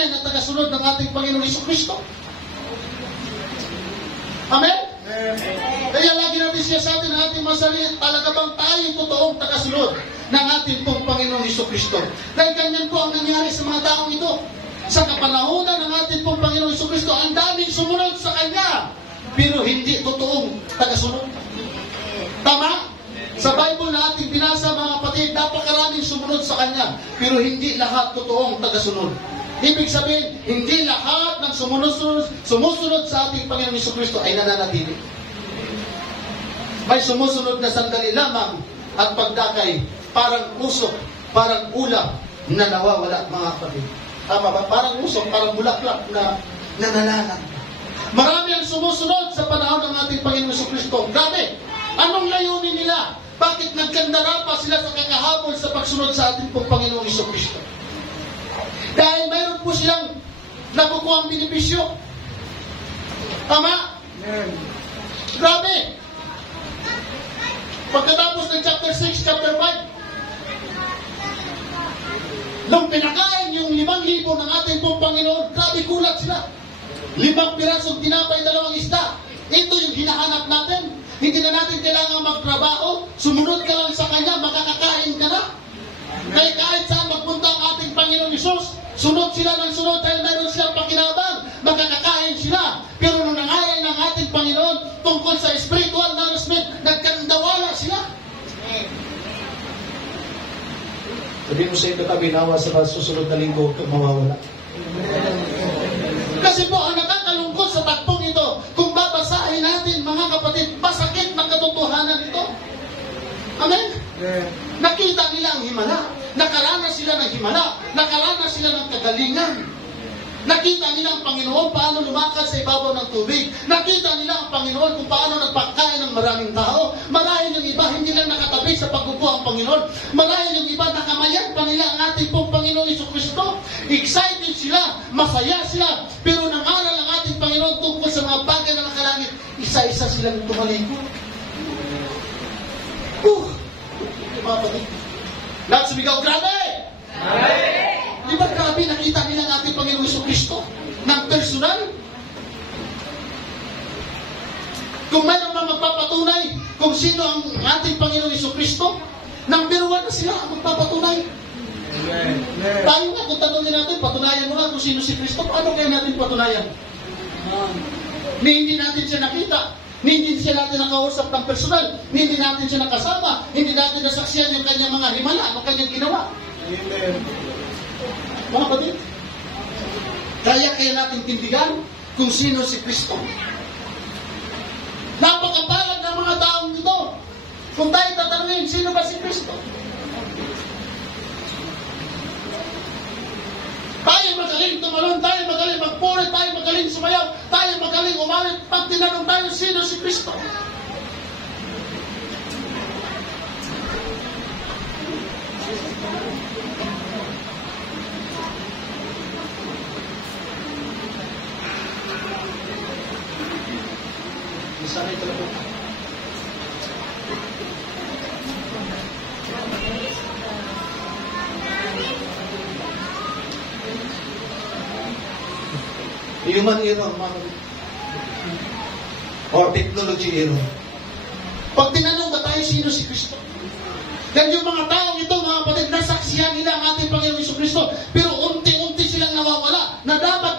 tunay na tagasunod ng ating Panginoong Jesucristo. Amen? Kaya lagi natin siya sa atin ng ating masali, talaga bang tayo totoong tagasunod ng ating pong Panginoong Jesucristo? Dahil ganyan po ang nangyari sa mga taong ito. Sa kapanahunan ng ating pong Panginoong Jesucristo, ang daming sumunod sa Kanya, pero hindi totoong tagasunod. Tama? Sa Bible na ating binasa, mga kapatid, napakaraming sumunod sa Kanya, pero hindi lahat totoong tagasunod. Ibig sabihin, hindi lahat ng sumusunod sa ating Panginoong Jesucristo ay nananatili. May sumusunod na sandali lamang at pagdakay, parang usok, parang ulap na nawawala, mga kapatid. Tama ba? Parang usok, parang bulaklak na nananalang. Marami ang sumusunod sa panahon ng ating Panginoong Jesucristo. Grabe! Anong layunin nila? Bakit nagkandara pa sila sa kakahabol sa pagsunod sa ating Panginoong Jesucristo? Dahil mayroon po silang nakukuha ang benepisyo. Tama? Grabe! Pagkatapos ng chapter 6, chapter 5, nung pinakain yung 5,000 ng ating pong Panginoon, grabe gulat sila. 5 pirasong tinapay, 2 isda. Ito yung hinahanap natin. Hindi na natin kailangan magtrabaho. Sumunod ka lang sa Kanya, makakakain ka na. Kaya kahit saan magpunta ang ating Panginoon Isus, sunod sila ng sunod dahil meron silang pakinabang, makakakain sila. Pero nung nangaral ng ating Panginoon tungkol sa spiritual nourishment, nagkandawala sila. Sabi mo sa ito kami, nawa sa susunod na linggo kung mawawala. Kasi po, ang nakakalungkot sa tagpong ito, kung babasahin natin, mga kapatid, masakit na katotohanan ito. Amen? Nakita nila ang himala. Nakaranas sila ng himala. Nakaranas sila ng kagalingan. Nakita nila ang Panginoon paano lumakad sa ibabaw ng tubig. Nakita nila ang Panginoon kung paano nagpakain ng maraming tao. Marahil yung iba hindi lang nakatabi sa pagbubuo ang Panginoon. Marahil yung iba nakamayan pa nila ang ating pong Panginoon Jesucristo. Excited sila, masaya sila. Pero nangaral ang ating Panginoon tungkol sa mga bagay na nakalangit. Isa-isa silang tumalikod. Nagsumigaw, grabe! Di ba grabe nakita nila ang ating Panginoong Jesucristo ng personal? Kung mayroon man magpapatunay kung sino ang ating Panginoong Jesucristo, number 1 na sila ang magpapatunay. Tayo nga, kung tanongin natin, patunayan mo nga kung sino si Kristo, paano kaya natin patunayan? Hindi natin siya nakita. Hindi siya natin nakausap ng personal. Hindi natin siya nakasama. Hindi natin nasaksiyan yung kanyang mga himala, ang kanyang ginawa. Amen. Mga kapatid, kaya natin tindigan kung sino si Kristo. Napakabalag ng mga taong ito. Kung tayo tatanungin, sino ba si Kristo? Tayo magaling tumalon, tayo magaling magpuri, tayo magaling sumayaw, tayo magaling umawit. Pag tinanong tayo, sino si Kristo? Isa ito po. Human error, or technology error. Pag tinanong ba tayo sino si Kristo? Dahil yung mga taong ito, mga kapatid, nasaksihan nila ang ating Panginoong Jesucristo, pero unti-unti silang nawawala, na dapat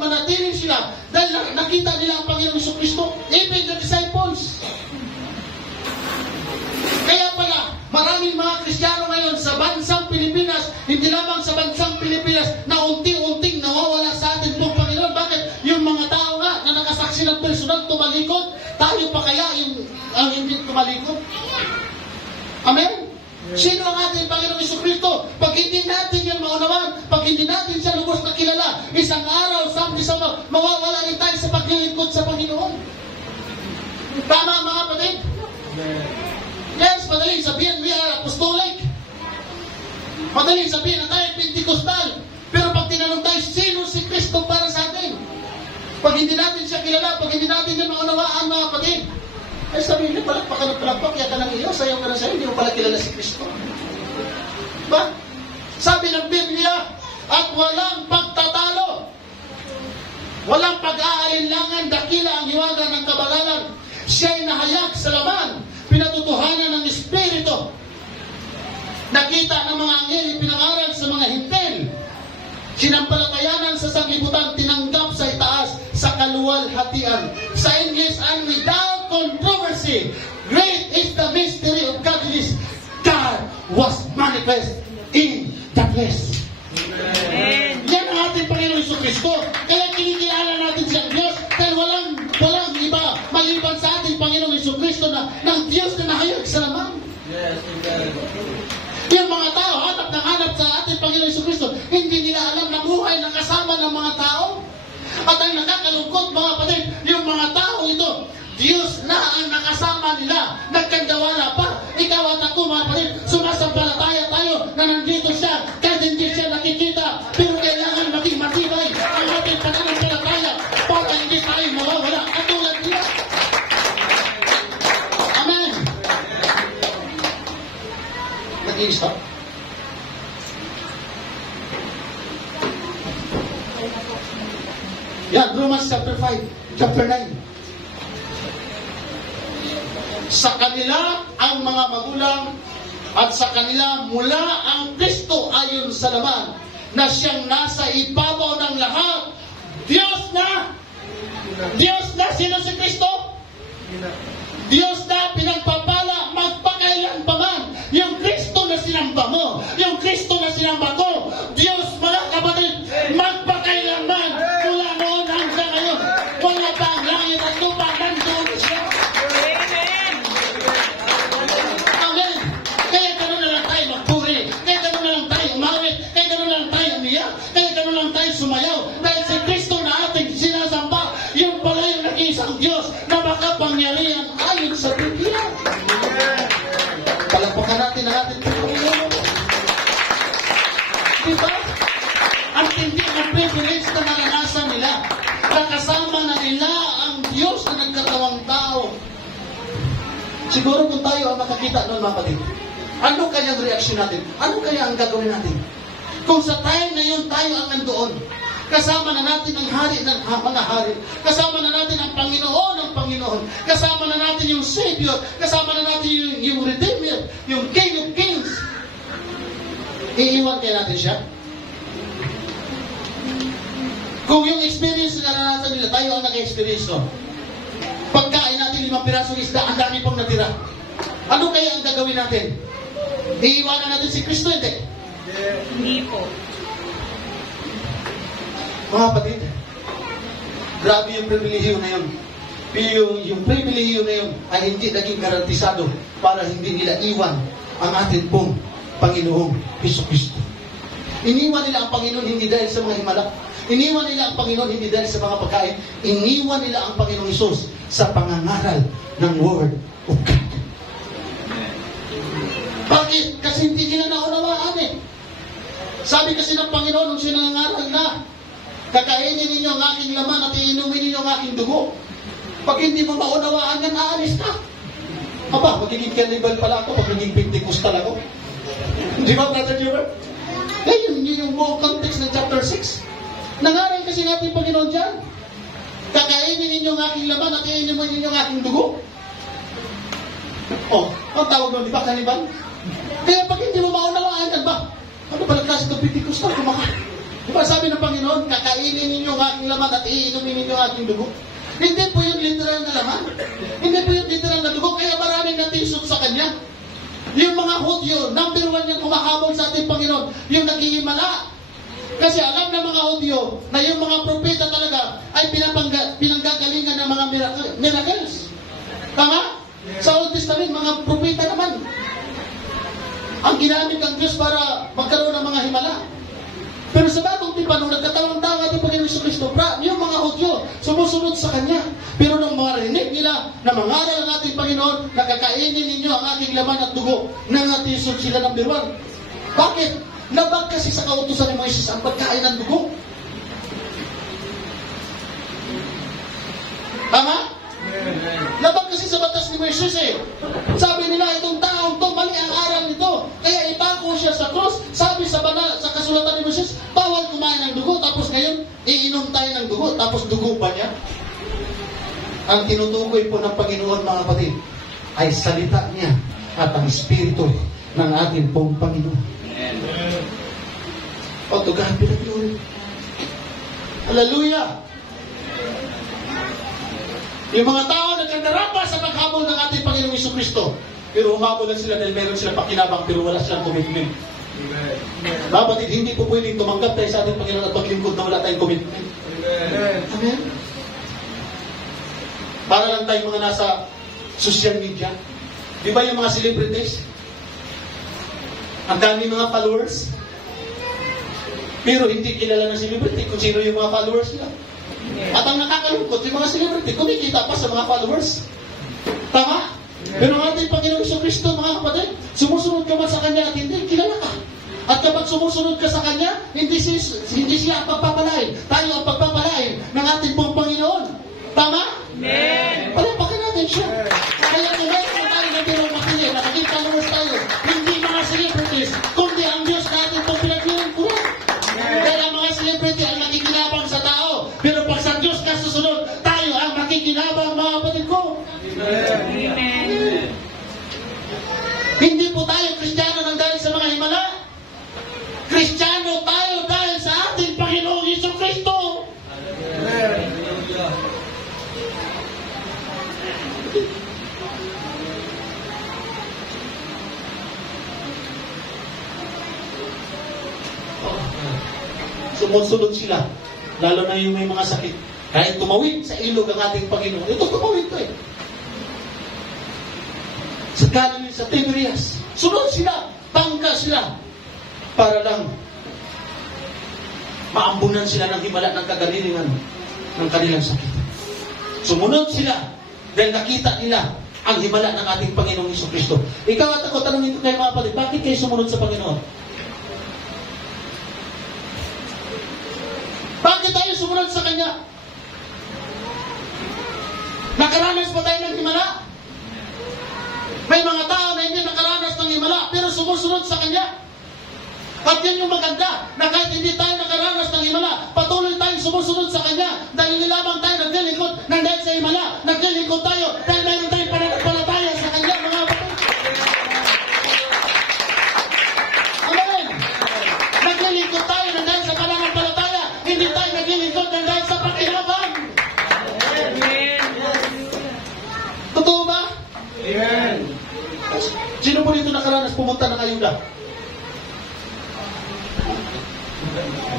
manatiling sila dahil nakita nila ang Panginoong Jesucristo, even the disciples. Kaya pala, maraming mga Kristiyano ngayon sa bansang Pilipinas, hindi lamang sa bansang Pilipinas, na unti-unting nawawala sa ating pong Panginoon. Bakit? Yung mga tao nga na nakasaksi ng personal tumalikod, tayo pa kaya yung hindi tumalikod? Amen? Sino ang ating Panginoong Jesucristo? Pag hindi natin yan maunawan, pag hindi natin siya lubos na kilala, isang araw, sama mawawala rin tayo sa paglilingkod sa Panginoon. Tama, mga kapatid? Yes, madaling sabihin, we are apostolic. Madaling sabihin na tayo Pentecostal. Pero pag tinanong tayo, sino si Kristo para sa atin? Pag hindi natin siya kilala, pag hindi natin yan maunawaan, mga kapatid, ay sabihin niyo, palakpakan ng palakpak, yata ng iyo, sayaw ka na sayo, hindi mo pala kilala si Kristo. Ba? Sabi ng Biblia, at walang pagtatalo Kailangan dakila ang hiwaga ng kabalalan. Siya'y nahayag sa laman, pinatutuhanan ng Espiritu. Nakita ng mga anghel, pinangaral sa mga hintel. Sinampalatayanan sa sanglibutan, tinanggap sa itaas, sa kaluwalhatian. Sa English, and without controversy, great is the mystery of godliness. God was manifest in the flesh. Amen. Yan ang ating Panginoon Jesucristo. Kaya kinikilala natin siyang Diyos dahil walang iba maliban sa ating Panginoon Jesucristo na ng Diyos na nahayag sa laman. Yes, yung mga tao, hanap sa ating Panginoon Jesucristo, hindi nila alam na buhay na kasama ng mga tao. At ang nakakalungkot, mga kapatid, yung mga tao ito, Diyos na ang nakasama nila, nagkandawala pa. Ikaw at ako, mga kapatid, sumasampalataya tayo na nandito siya, kahit hindi siya nakikita. Pero kailangan maging matibay ang ating pananampalataya para hindi tayo mawawala. Katulad niya. Amen. Nag-i-stop? Yan, Romans chapter 5, chapter 9. Sa kanila ang mga magulang at sa kanila mula ang Kristo ayon sa laman na siyang nasa ibabaw ng lahat. Diyos na! Sino si Kristo? Diyos na pinagpapala magpakailan pa man. Yung Kristo na sinamba mo, yung Kristo na sinamba ko, Diyos, mga kapatid, magpakailan man mula noon hanggang ngayon. Wala pa ang langit at lupa, nandoon siya. Sumayaw dahil si Kristo na ating sinasamba, yung pala yung nag-iisang Diyos na makapangyarihan ayon sa Biblia. Palagpakan natin ang ating Panginoon. Diba? Ang tindi ng privilege na naranasan nila, nakasama na nila ang Diyos na nagkatawang tao. Siguro kung tayo ang makakita noon, mga kapatid, ano kaya ang reaksyon natin? Ano kaya ang gagawin natin? Kung sa time na yun tayo ang nandoon, kasama na natin ang hari ng mga hari, kasama na natin ang Panginoon ng Panginoon, kasama na natin yung Savior, kasama na natin yung Redeemer, yung King of Kings, iiwan kaya natin siya? Kung yung experience na naranasan nila, tayo ang naka-experience no? Pagkain natin 5 pirasong isda, ang dami pang natira. Ano kaya ang gagawin natin? Iiwanan natin si Kristo, hindi? Hindi po. Mga kapatid, grabe yung pribilehiyo na yun. Yung pribilehiyo na yun ay hindi naging garantisado para hindi nila iwan ang ating pong Panginoong Jesucristo. Iniwan nila ang Panginoon hindi dahil sa mga himala. Iniwan nila ang Panginoon hindi dahil sa mga pagkain. Iniwan nila ang Panginoong Hesus sa pangangaral ng Word of God. Bakit? Kasi hindi nila naunawaan eh. Sabi kasi ng Panginoon nung sinangaral na, kakainin ninyo ang aking laman at iinumin ninyo ang aking dugo. Pag hindi mo maunawaan yan, aalis ka. Aba, magiging cannibal pala ako pag naging Pentecostal ako. Di ba, Brother Gilbert? Yun yung buong context ng chapter 6. Nangaral kasi natin Panginoon dyan. Kakainin ninyo ang aking laman at iinumin ninyo ang aking dugo. Oh, ang tawag nun, di ba, cannibal? Kaya pag hindi mo maunawaan yan, ba? Ano pala klase ng Pentecostal? Kumakain. Diba sabi ng Panginoon, kakainin ninyo ang aking laman at iinumin ninyo ang aking dugo? Hindi po yung literal na laman. Hindi po yung literal na dugo. Kaya maraming natisod sa Kanya. Yung mga Hudyo, number 1 yung kumahabol sa ating Panginoon, yung nagihimala. Kasi alam ng mga Hudyo na yung mga propeta talaga ay pinanggagalingan ng mga miracles. Tama? Sa Old Testament, mga propeta naman. Ang ginamit ng Diyos para magkaroon ng mga himala. Pero sa bagong tipan, nung nagkatawang tao ating Panginoon Jesucristo, yung mga Hudyo, sumusunod sa Kanya. Pero nung marinig nila na mangaral ang ating Panginoon, nakakainin ninyo ang aking laman at dugo, nangatisod sila ng birwan. Bakit? Labag kasi sa kautusan ni Moises ang pagkain ng dugo. Tama? Labag kasi sa batas ni Moises eh. Sabi nila, itong taong to, mali ang aral nito. Kaya ipako siya sa cross. Sabi sa kasulatan ni Moises, bawal kumain ng dugo. Tapos ngayon, iinom tayo ng dugo. Tapos dugo pa niya. Ang tinutukoy po ng Panginoon, mga kapatid, ay salita niya at ang Espiritu ng ating pong Panginoon. Oh, to God be the glory. Hallelujah! Yung mga tao nagkadarapa sa paghabol ng ating Panginoong Jesucristo, pero humabol lang sila dahil meron silang pakinabang pero wala silang commitment. Mga kapatid, hindi po pwedeng tumanggap tayo sa ating Panginoon at paglingkod na wala tayong commitment. Amen? Para lang tayo mga nasa social media. Di ba yung mga celebrities? Ang dami mga followers. Pero hindi kilala ng celebrity kung sino yung mga followers nila. At ang nakakalungkot, yung mga celebrity, kumikita pa sa mga followers. Tama? Pero ang ating Panginoong Jesucristo, mga kapatid, sumusunod ka man sa Kanya at hindi, kilala ka. At kapag sumusunod ka sa Kanya, hindi siya ang pagpapalain. Tayo ang pagpapalain ng ating pong Panginoon. Tama? Amen. Palapakin natin siya. Kaya kung mayroon tayo na birong makili, nakikita naman tayo, hindi mga celebrities, kundi ang Diyos na ating pong pinaglilingkuran. Kaya mga celebrity ang nakikinabang sa tao. Pero pag sa Diyos ka susunod, tayo ang makikinabang, mga kapatid ko. Amen. Hindi po tayo Kristiyano nang dahil sa mga himala. Kristiyano tayo dahil sa ating Panginoong Jesucristo. Sumusunod sila. Lalo na yung may mga sakit. Kahit tumawid sa ilog ang ating Panginoon. Ito tumawid to eh. Sa Galilee, sa Tiberias. Sunod sila. Tangka sila. Para lang maambunan sila ng himala ng kagalingan ng kanilang sakit. Sumunod sila dahil nakita nila ang himala ng ating Panginoong Jesucristo. Ikaw at ako, tanongin ko kayo mga kapatid, bakit kayo sumunod sa Panginoon? Bakit tayo sumunod sa Kanya? Nakaranas ba tayo ng himala? May mga tao na hindi nakaranas ng himala pero sumusunod sa Kanya. At yan yung maganda, na kahit hindi tayo nakaranas ng himala, patuloy tayong sumusunod sa Kanya. Dahil lamang tayo naglilingkod ng dahil sa himala. Naglilingkod tayo dahil mayroon tayong pananampalataya sa Kanya, mga kapatid. Amen. Naglilingkod tayo ng dahil sa pananampalataya. Hindi tayo naglilingkod ng dahil sa pakinabang. Totoo ba? Amen. Sino po dito nakaranas pumunta ng ayuda?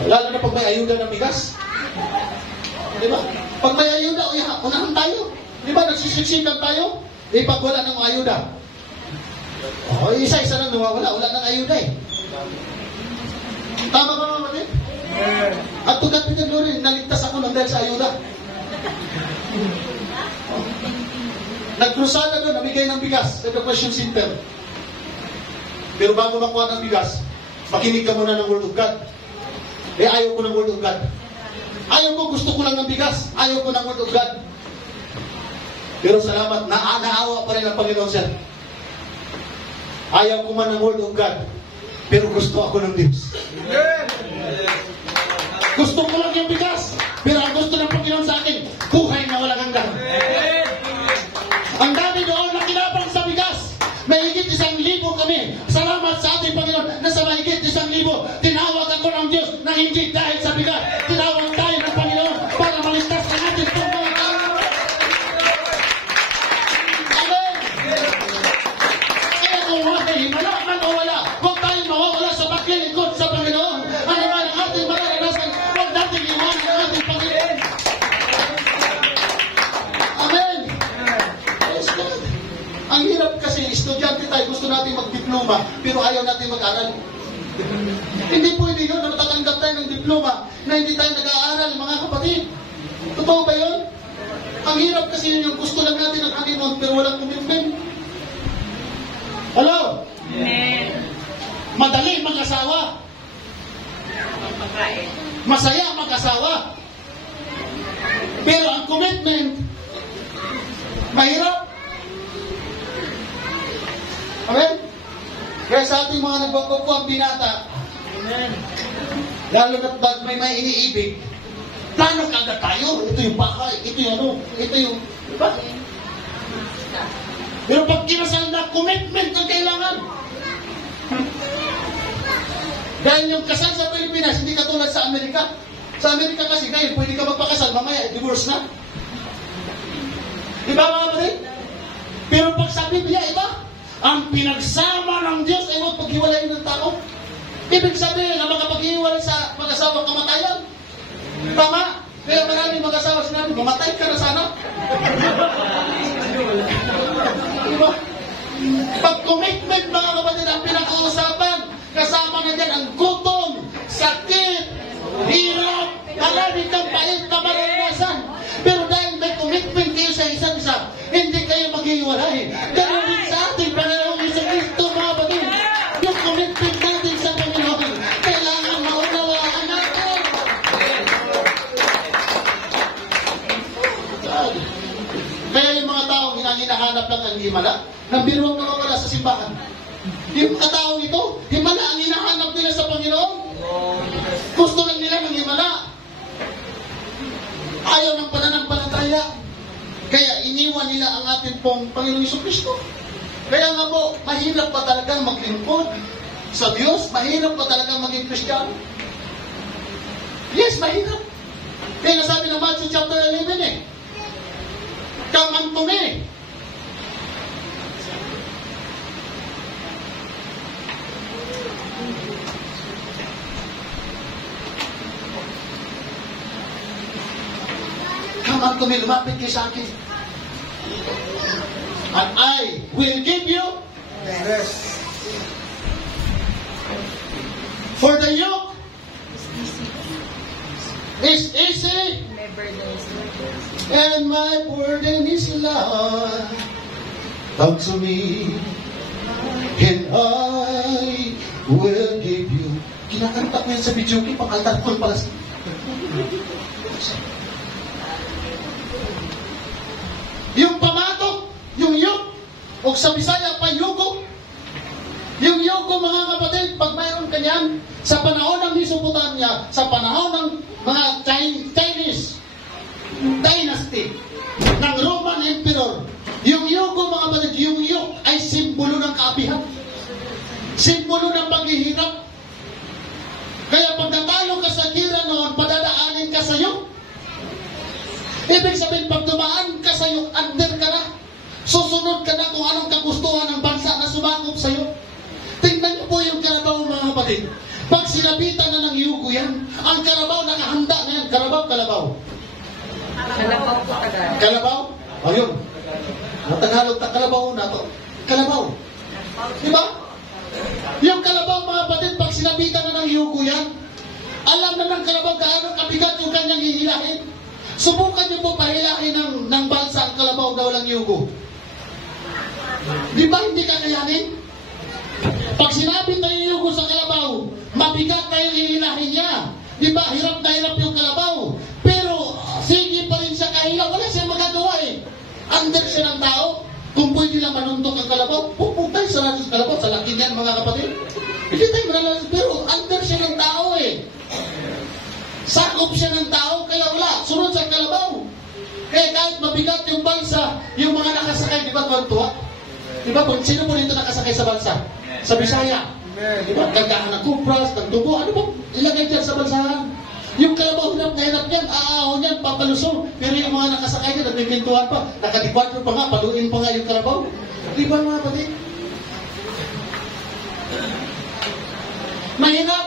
Lalo na pag may ayuda ng bigas. Di ba? Pag may ayuda, unahan tayo. Di ba? Nagsisiksikan tayo. Pag wala ng ayuda. Isa-isa lang nawawala. Wala ng ayuda eh. Tama ba mga kapatid? At to God be the glory, naligtas ako ng dahil sa ayuda. Nagkrusada doon, namigay ng bigas. Evacuation center. Pero bago makuha ng bigas, makinig ka muna ng Word of God. Ayaw ko ng Word of God. Ayaw ko, gusto ko lang ng bigas. Ayaw ko ng Word of God. Pero salamat, naawa pa rin ang Panginoon, sir. Ayaw ko man ng Word of God. Pero gusto ako ng Diyos. Gusto ko lang yung bigas. Pero ang gusto ng Panginoon sa akin, buhay na walang hanggan. Ang dami doon na kinabang sa bigas. Mahigit 1,000 kami. Salamat sa ating Panginoon na sa mahigit 1,000 tinawag ako ng Diyos na hindi dahil sa bigas. Tinawag tayo ng Panginoon para maligtas sa ating pagmamahal. Amen. Kaya kung may himala man o wala, huwag tayong mawawala sa paglilingkod sa Panginoon. Ano man ang ating mararanasan, huwag natin iwanan ang ating Panginoon. Amen. Ang hirap kasi, estudyante tayo, gusto natin magdiploma, pero ayaw natin mag-aral. Hindi pwede yun na matatanggap tayo ng diploma na hindi tayo nag-aaral, mga kapatid. Totoo ba yun? Ang hirap kasi yun yung gusto lang natin ng honeymoon, pero walang commitment. Hello? Amen. Madali mag-asawa. Masaya mag-asawa. Pero ang commitment, mahirap. Amen? Kaya sa ating mga nagbabago ang binata, lalo na't may iniibig, Plano kagad tayo. Ito yung bahay, ito yung ano, ito yung, diba? Pero pag kinasal na, commitment ang kailangan. Dahil yung kasal sa Pilipinas, hindi katulad sa Amerika. Sa Amerika kasi, ngayon, pwede ka magpakasal, mamaya, divorce na. Diba mga kapatid? Pero pag sa Biblia, iba. Ang pinagsama ng Diyos ay huwag paghiwalayin ng tao. Ibig sabihin na makapaghiwalay sa mag-asawa kamatayan. Tama? Kaya maraming mag-asawa sinabi, mamatay ka na sana. Diba? Pag commitment mga kapatid ang pinag-uusapan, kasama na dyan ang gutom, sakit, hirap, kalabit ng pait na maranasan. Pero dahil may commitment kayo sa isa't isa, hindi kayo maghiwalay. Ganun din sa ating Panginoong Jesucristo mga kapatid. Yung commitment natin sa Panginoon, kailangan maunawaan natin. Kaya yung mga taong hinahanap lang ang himala, nang biruang nawawala sa simbahan. Yung mga taong ito, himala ang hinahanap nila sa Panginoon. Gusto lang nila ng himala. Ayaw ng pananampalataya. Kaya iniwan nila ang ating pong Panginoong Jesucristo. Kaya nga po, mahirap pa talagang maglingkod sa Diyos. Mahirap pa talagang maging Kristiyano. Yes, mahirap. Kaya nasabi ng Matthew chapter 11 come unto me. Come unto me, lumapit kayo sa akin. And I will give you rest. For the yoke is easy, and my burden is light. Come to me, and I will give you. Kinakanta ko yan sa video ko, pang-altar call pala sa... Yung pamatok, yung yoke, o sa Bisaya pa yugo. Yung yugo mga kapatid, pag mayroon kanyan, sa panahon ng Mesopotamia, sa panahon ng mga Chinese dynasty, ng Roman Emperor, yung yugo mga kapatid, yung yoke ay simbolo ng kaapihan. Simbolo ng paghihirap. Kaya pag natalo ka sa gira noon, padadaanin ka sa yoke. Ibig sabihin, pag dumaan ka sa yoke, under ka na. Susunod ka na kung anong kagustuhan ng bansa na sumakop sa iyo. Tingnan niyo po yung Karabaw mga kapatid. Pag sinabitan na ng yugo yan, ang Karabaw nakahanda na yan. Karabaw, kalabaw. Kalabaw po kada. Kalabaw? Ayun. Tagalog na kalabaw na to. Kalabaw. Diba? Yung kalabaw mga kapatid, pag sinabitan na ng yugo yan, alam na ng kalabaw gaano kabigat yung kanyang hihilahin. Subukan niyo po pahilahin ng balsa ang kalabaw na walang yugo. Di ba hindi kakayanin? Pag sinabi tayo yugo sa kalabaw, mabigat na yung hihilahin niya. Di ba? Hirap na hirap yung kalabaw. Pero sige pa rin siya kahila. Wala siyang magagawa eh. Under siya ng tao. Kung pwede lang manundok ang kalabaw, puputay sa natin sa kalabaw. Sa laki niyan mga kapatid. Hindi tayo manalas. Pero under siya ng tao eh. Sakop siya ng tao, kaya wala. Sunod sa kalabaw. Kaya kahit mabigat yung balsa, yung mga nakasakay, di ba tuwa? Di ba? Sino po dito nakasakay sa balsa? Sa Bisaya. Di ba? Gagkaan ng kupras, ng tubo. Ano ba? Ilagay dyan sa balsahan. Yung kalabaw, hirap na hirap yan. Aahon yan, papalusong. Pero yung mga nakasakay dyan, nagpipintuhan pa. Nakadibadro pa nga, paluin pa nga yung kalabaw. Di ba mga pati? Mahirap.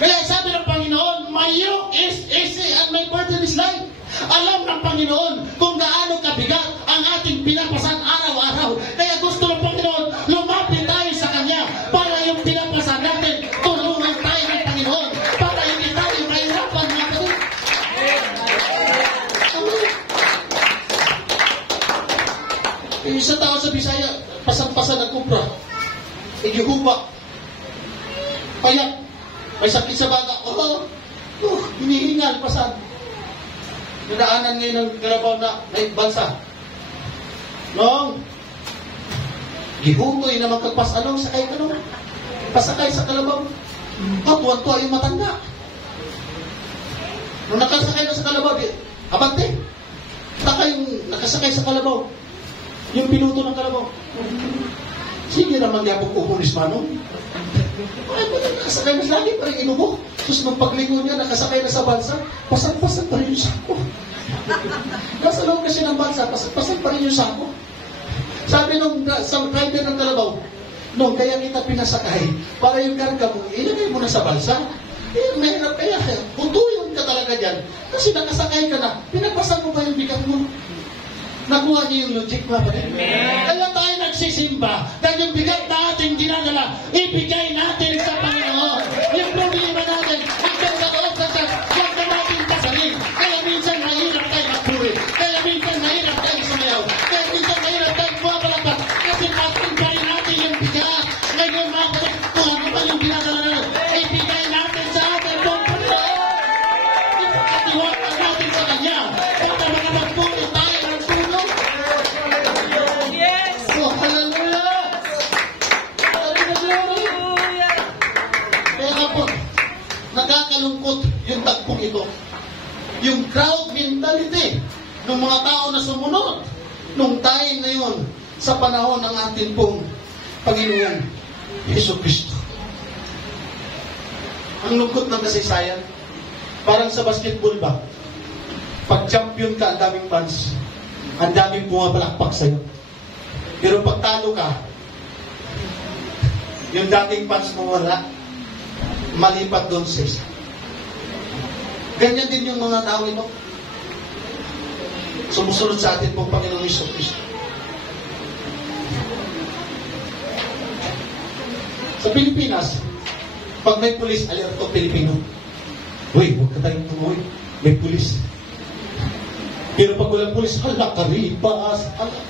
Kaya sabi ng Panginoon, my yoke is easy and my burden is light. Alam ng Panginoon kung gaano kabigat ang ating pinapasan araw-araw. Kaya gusto ng Panginoon, lumapit tayo sa Kanya para yung pinapasan natin, tulungan tayo ng Panginoon para hindi tayo mahirapan mga kapatid. Yung isa tao sa Bisaya, pasang-pasan ng kupra. Igihupa. Payak. May sakit sa baga. Hinihingal, pasan. Nadaanan ngayon ng kalabaw na may bansa. Nong, gihutoy na magkagpasanong sakay ka nung. Pasakay sa kalabaw. Tuwan-tuwa yung matanda. Nung nakasakay na sa kalabaw, abante, taka yung nakasakay sa kalabaw. Yung piloto ng kalabaw. Sige naman niya po kukunis manong. Ay, nakasakay na lagi pa rin inubo. Tapos nung paglingon niya, nakasakay na sa bansa, pasag-pasag pa rin yung sako. Nasa loob kasi ng bansa, pasag-pasag pa rin yung sako. Sabi nung sa driver ng kalabaw, nung kaya kita pinasakay, para yung karga mo, ilagay mo na sa bansa. Mahirap kaya, butuyon ka talaga dyan. Kasi nakasakay ka na, pinagpasan mo pa yung bigat mo. Nakuha niyo yung logic, mga kapatid. Kaya tayo nagsisimba dahil yung bigat na ating dinadala, ibigay natin sa Panginoon. Yung problema natin, hanggang sa loob sa Diyos, huwag na natin kasarin. Kaya minsan mahirap tayo magpuri. Kaya minsan mahirap tayo sumayaw. Kaya minsan mahirap tayo bumabalapat. Kasi natin pa rin natin yung bigat. Ngayon, mga kapatid, kung ano ba yung dinadala natin, ibigay natin sa atin itong Panginoon. Ipakatiwala natin sa Kanya. Para makapagpuri tayo ng tulong. Oh, hallelujah! Hallelujah! Kaya po, nakakalungkot yung tagpong ito. Yung crowd mentality ng mga tao na sumunod nung time na yun sa panahon ng ating pong Panginoon Hesus Kristo. Ang lungkot ng kasaysayan, parang sa basketball ba? Pag champion ka, ang daming fans. Ang daming pumapalakpak sa'yo. Pero pag talo ka, yung dating fans mo wala, malipat doon sa isa. Ganyan din yung mga tao ito. Sumusunod sa atin pong Panginoon Hesus Kristo. Sa Pilipinas, pag may pulis, alerto Pilipino. Uy, huwag ka tayong tumuwi. May pulis. Pero pag walang pulis, hala, karipas, hala.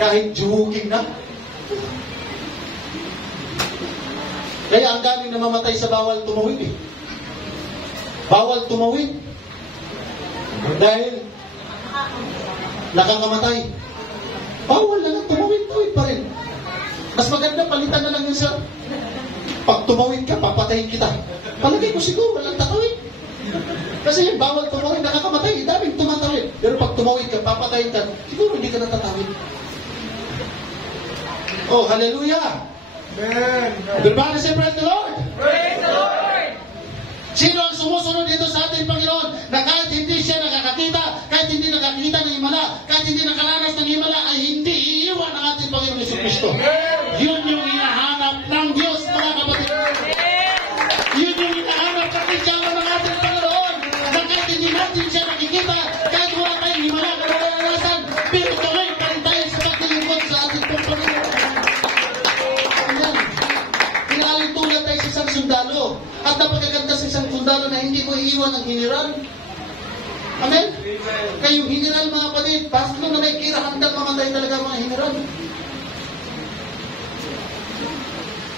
Kahit jogging na. Kaya ang daming namamatay sa bawal tumawid eh. Bawal tumawid. Dahil nakakamatay. Bawal na lang tumawid pa rin. Mas maganda, palitan na lang yun sir. Pag tumawid ka, papatayin kita. Palagay ko siguro, walang tatawid. Kasi yung bawal tumawid, nakakamatay. Daming tumatawid. Pero pag tumawid ka, papatayin ka, siguro hindi ka natatawid. Oh, hallelujah! Amen. Goodbye, say praise the Lord! Praise the Lord! Sino ang sumusunod dito sa ating Panginoon na kahit hindi siya nakakakita, kahit hindi nakakita ng himala, kahit hindi nakaranas ng himala, ay hindi iiwan ang ating Panginoon Hesus Kristo. Yun yung hinahanap ng Diyos, mga kapatid. Yun yung hinahanap ng Kristiyawa ng ating Panginoon na kahit hindi natin siya nakikita, kahit wala tayong himala na naranasan, pero tuloy pa rin tayo sa paglilingkod sa ating Panginoon. Ayan. Pinalintulad tayo sa isang sundalo. At napagaganda sa isang sundalo na hindi mo iiwan ang general. Amen? Kaya yung general, mga kapatid, pastor na may kira, handang mamatay talaga mga general.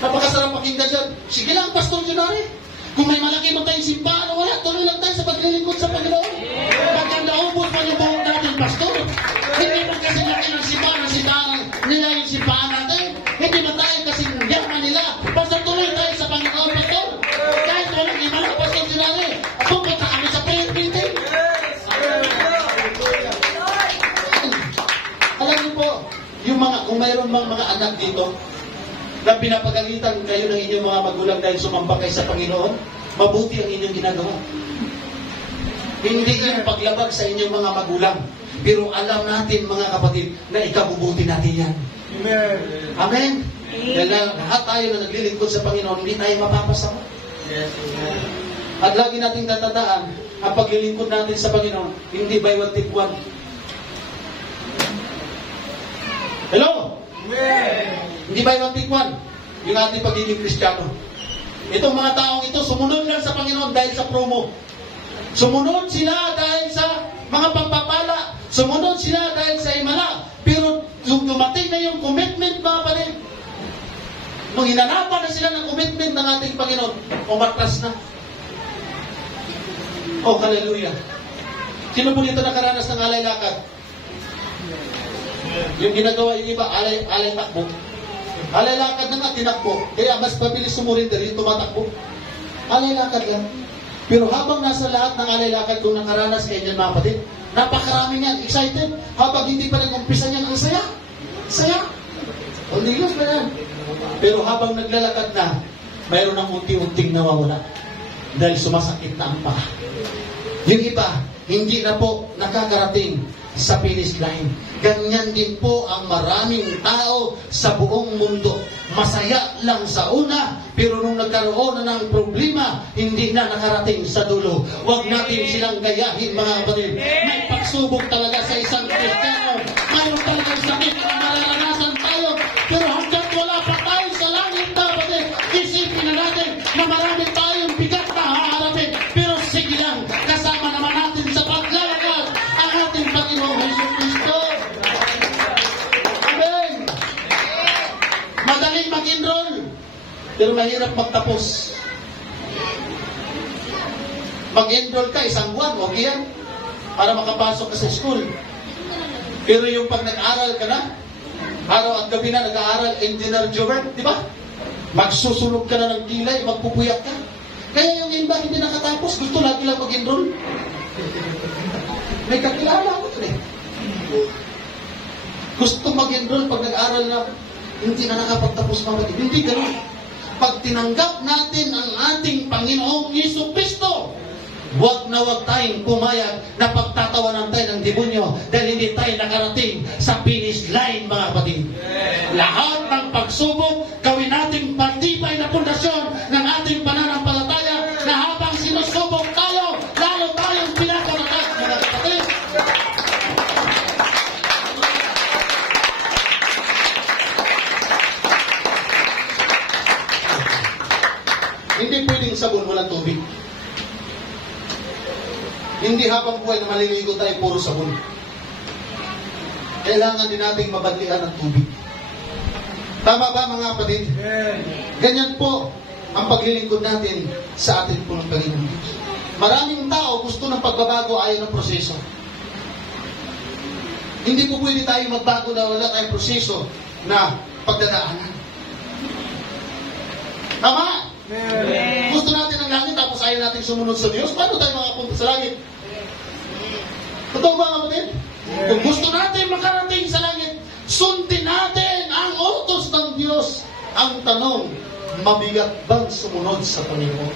Napakasarap pakinggan dyan. Sige lang, Pastor Junari. Kung may malaki man tayong simbahan o wala, tuloy lang tayo sa paglilingkod sa Panginoon. Pagka naubos pa yung buhok natin, Pastor. Hindi mo kasi laki ng simbahan nila yung simbahan natin. Hindi ba tayo kasi yaman nila. Basta tuloy tayo sa Panginoon, Pastor. Kahit walang imala, Pastor Junari. Pupunta kami sa prayer meeting. Alam niyo po, yung kung mayroon mga anak dito, na pinapagalitan kayo ng inyong mga magulang dahil sumamba kayo sa Panginoon, mabuti ang inyong ginagawa. Hindi yung paglabag sa inyong mga magulang. Pero alam natin, mga kapatid, na ikabubuti natin yan. Amen. Amen? Dahil lahat tayo na naglilingkod sa Panginoon, hindi tayo mapapasama. Yes, amen. At lagi nating tatandaan, ang paglilingkod natin sa Panginoon, hindi by one tip one. Hello? Amen. Hindi ba yung tikwan? Yung ating pagiging Kristiyano. Itong mga taong ito, sumunod lang sa Panginoon dahil sa promo. Sumunod sila dahil sa mga pagpapala. Sumunod sila dahil sa himala. Pero yung dumating na yung commitment, mga panin, nung hinanapan na sila ng commitment ng ating Panginoon, umatras na. Oh, hallelujah. Sino po dito nakaranas ng alay lakad? Yung ginagawa yung iba, alay takbo. Alay lakad na nga, tinakbo. Kaya mas pabilis sumurinder, yung tumatakbo. Alay lakad lang. Pero habang nasa lahat ng alalakad kung nakaranas kayo niyan mga kapatid, napakarami niyan, excited. Habang hindi pa nag-umpisa niyan, ang saya. Saya. Holy Ghost na yan. Pero habang naglalakad na, mayroon ng unti-unting nawawala. Dahil sumasakit na ang paa. Yung iba, hindi na po nakakarating sa finish line. Ganyan din po ang maraming tao sa buong mundo. Masaya lang sa una, pero nung nagkaroon na ng problema, hindi na nakarating sa dulo. Huwag natin silang gayahin, mga kapatid. May pagsubok talaga sa isang Kristiyano. Mayroon talagang sakit na mararanasan tayo. Pero hanggang wala pa tayo sa langit, mga kapatid, isipin na natin na marami tayong bigat na haharapin. Pero sige lang, kasama naman natin sa paglalakad ang ating Panginoong Jesucristo. Amen! Madaling mag-enroll, pero mahirap magtapos. Mag-enroll ka isang buwan, okay yan, para makapasok ka sa school. Pero yung pag nag-aral ka na, araw at gabi na nag-aaral, engineer Jover, di ba? Magsusunog ka na ng kilay, magpupuyak ka. Kaya yung iba hindi nakatapos, gusto lagi lang mag-enroll. May kakilala ko yun eh. Gusto mag-enroll pag nag-aral na hindi na nakapagtapos mga kapatid. Hindi ganun. Pag tinanggap natin ang ating Panginoong Jesucristo, huwag na huwag tayong pumayag na pagtatawanan tayo ng demonyo dahil hindi tayo nakarating sa finish line, mga kapatid. Lahat ng pagsubok, gawin nating matibay na pundasyon ng ating pananampalataya na habang sinusubok tayo, lalo tayong pinapalakas, mga kapatid. Hindi pwedeng sabon walang tubig. Hindi habang buhay na maliligo tayo puro sabon. Kailangan din nating mabadlian ng tubig. Tama ba mga kapatid? Ganyan po ang paglilingkod natin sa atin po ng Panginoon Diyos. Maraming tao gusto ng pagbabago ayaw ng proseso. Hindi po pwede tayo magbago na wala tayong proseso na pagdadaanan. Tama? Gusto natin ang langit tapos ayaw natin sumunod sa Diyos. Paano tayo makapunta sa langit? Totoo ba kapatid? Kung gusto natin makarating sa langit, sundin natin ang utos ng Diyos. Ang tanong, mabigat bang sumunod sa Panginoon?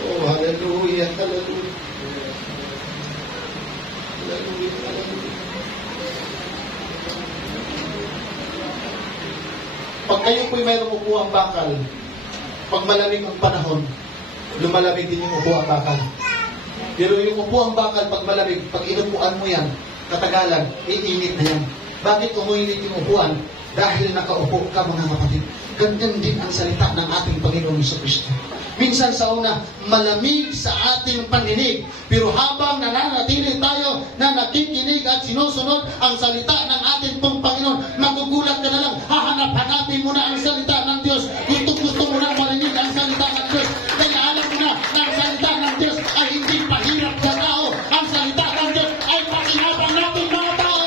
Oh, hallelujah, hallelujah. Hallelujah, hallelujah. Pag kayo po'y mayroong upuang bakal, pag malamig ang panahon, lumalamig din yung upuang bakal. Pero yung upuang bakal, pag malamig, pag inupuan mo yan, katagalan, iinit na yan. Bakit umuinit yung upuan? Dahil nakaupo ka, mga kapatid. Ganyan din ang salita ng ating Panginoong Jesucristo. Minsan sa una, malamig sa ating pandinig. Pero habang nananatili tayo na nakikinig at sinusunod ang salita ng ating pong Panginoon, magugulat ka na lang, hahanap-hanapin mo na ang salita ng Diyos. Gusto mo na marinig ang salita ng Diyos. Kaya alam mo na ang salita ng Diyos ay hindi pahirap sa tao. Ang salita ng Diyos ay pakinabang natin mga tao.